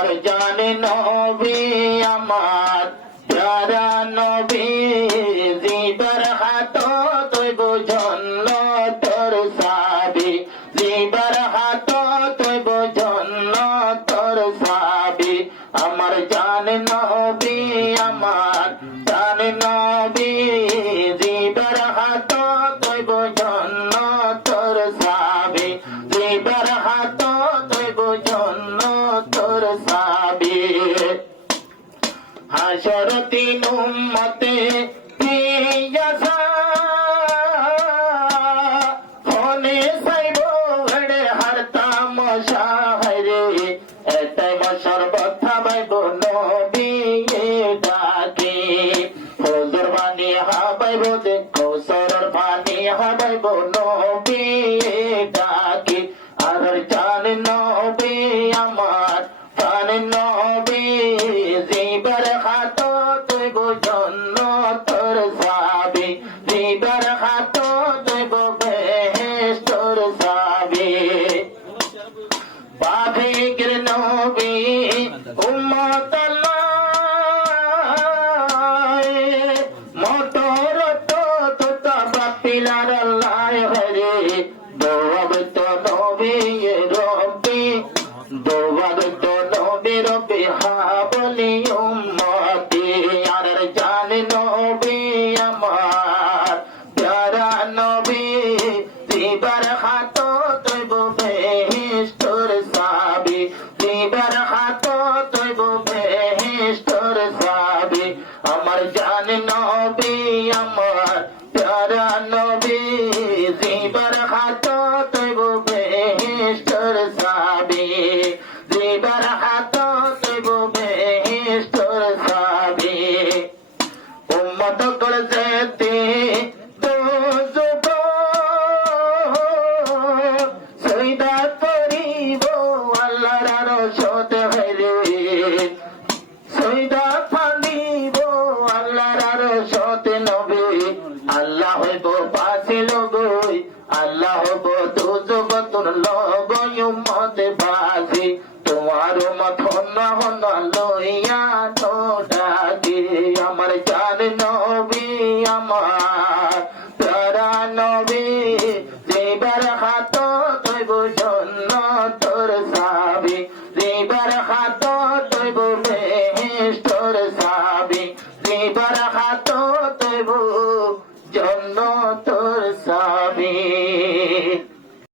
আমার জানে নবী আমার প্যারা নবী জিবার হাত তৈব জন্নতর সাবি জিবার হাত তৈব জন্নতর সাবি আমার জানে নবী আমার জানে নবী জিবার হাত তৈব জন্নতর সাবি জিবার হাত তৈব জন্নতর সাবি হাসরতি উম্মতে পিয়াসা ফোনে সাইব ঘড়ে হারতা মশাহরে এটাই বছর কথা বাইব নবী ডাকে হুজুর বানি হাবাইব দে কৌসর বানি হাবাইব নবী ডাকে আর জান নবী আমার জান নবী জিবার হাত তৈব জন্নতর সাবি জিবার হাত তৈব বেহেশতর সাবি পাভিকের নবী উম্মত আল্লাহ মোটর তো বাপিলার আল্লাহ হরে দোয়াব তো নবী রব্বি দোয়াব তো নবী রব্বি হাবলি উম্মতি আর জান নবী আমার প্যারা নবী জিবার হাত তৈব বেহেশতর সাবি জিবার হাত তৈব বেহেশতর সাবি আমার জান নবী আমার প্যারা নবী জিবার হাত তৈব বেহেশতর সাবি জিবার হাত তৈব বেহেশতর সাবি উম্মত করতে দোজখ সৈদা করিব আল্লাহর আরশতে হইরে সৈদা ফালিব আল্লাহর আরশতে নবী আল্লাহ হইব পাশে লগই আল্লাহ হইব দোজখ তোর লগই উম্মতে পাশে তোমার মত না হন লইয়া তো ডাকে আমার জান নবী আমার প্যারা নবী জিবার হাত তৈব জন্নতর সাবি